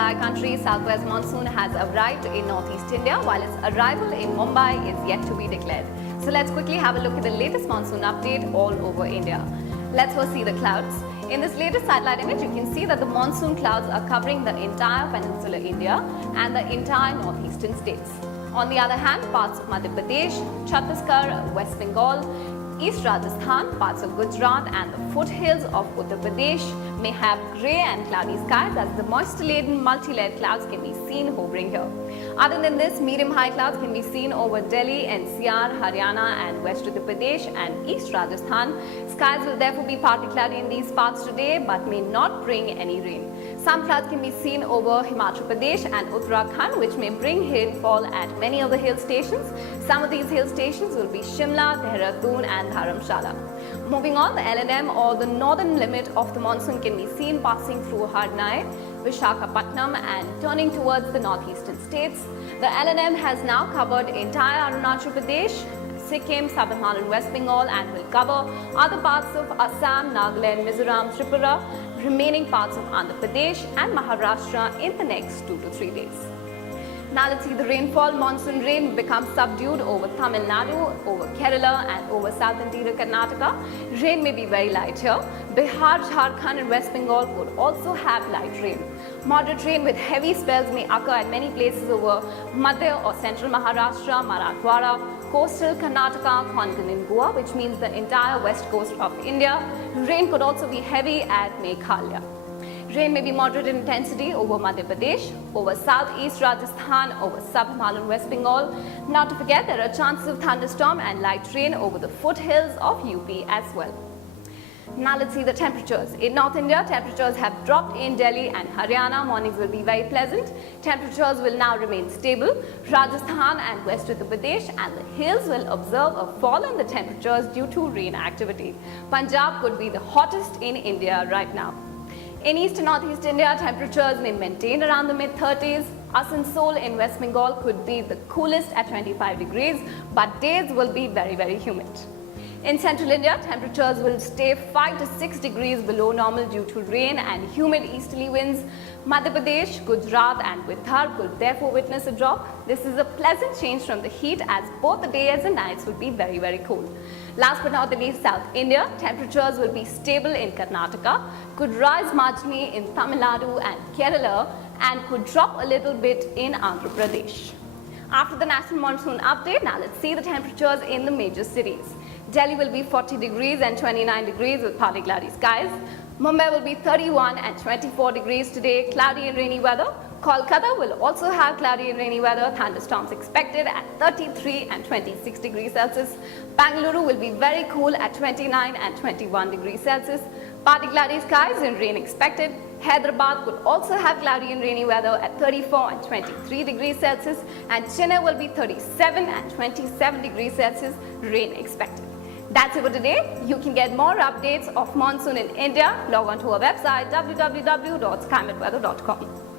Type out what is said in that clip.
entire country, southwest monsoon has arrived in northeast India, while its arrival in Mumbai is yet to be declared. So let's quickly have a look at the latest monsoon update all over India. Let's first see the clouds. In this latest satellite image, you can see that the monsoon clouds are covering the entire peninsular India and the entire northeastern states. On the other hand, parts of Madhya Pradesh, Chhattisgarh, West Bengal, East Rajasthan, parts of Gujarat and the foothills of Uttar Pradesh may have grey and cloudy skies as the moisture-laden multi-layered clouds can be seen hovering here. Other than this, medium-high clouds can be seen over Delhi, NCR, Haryana and West Uttar Pradesh and East Rajasthan. Skies will therefore be partly cloudy in these parts today but may not bring any rain. Some clouds can be seen over Himachal Pradesh and Uttarakhand, which may bring rainfall at many of the hill stations. Some of these hill stations will be Shimla, Dehradun and Dharamshala. Moving on, the LNM or the northern limit of the monsoon can be seen passing through Hardnai, Vishakhapatnam and turning towards the northeastern states. The LNM has now covered entire Arunachal Pradesh, Sikkim, Southern Himalayan and West Bengal and will cover other parts of Assam, Nagaland, Mizoram, Tripura, remaining parts of Andhra Pradesh and Maharashtra in the next 2 to 3 days. Now let's see the rainfall. Monsoon rain will become subdued over Tamil Nadu, over Kerala and over south interior Karnataka. Rain may be very light here. Bihar, Jharkhand and West Bengal could also have light rain. Moderate rain with heavy spells may occur at many places over Madhya or central Maharashtra, Marathwada, coastal Karnataka, Konkan and Goa, which means the entire west coast of India. Rain could also be heavy at Meghalaya. Rain may be moderate in intensity over Madhya Pradesh, over southeast Rajasthan, over sub-Himalayan West Bengal. Not to forget, there are chances of thunderstorm and light rain over the foothills of UP as well. Now let's see the temperatures. In North India, temperatures have dropped in Delhi and Haryana. Mornings will be very pleasant. Temperatures will now remain stable. Rajasthan and West Uttar Pradesh and the hills will observe a fall in the temperatures due to rain activity. Punjab could be the hottest in India right now. In east and northeast India, temperatures may maintain around the mid-30s. Asansol in West Bengal could be the coolest at 25 degrees, but days will be very humid. In central India, temperatures will stay 5 to 6 degrees below normal due to rain and humid easterly winds. Madhya Pradesh, Gujarat and Bihar could therefore witness a drop. This is a pleasant change from the heat as both the days and nights will be very cool. Last but not the least, South India, temperatures will be stable in Karnataka, could rise marginally in Tamil Nadu and Kerala and could drop a little bit in Andhra Pradesh. After the national monsoon update, now let's see the temperatures in the major cities. Delhi will be 40 degrees and 29 degrees with partly cloudy skies. Mumbai will be 31 and 24 degrees today, cloudy and rainy weather. Kolkata will also have cloudy and rainy weather, thunderstorms expected at 33 and 26 degrees Celsius. Bangalore will be very cool at 29 and 21 degrees Celsius. Partly cloudy skies and rain expected. Hyderabad could also have cloudy and rainy weather at 34 and 23 degrees Celsius. And Chennai will be 37 and 27 degrees Celsius, rain expected. That's it for today. You can get more updates of monsoon in India. Log on to our website www.skymetweather.com.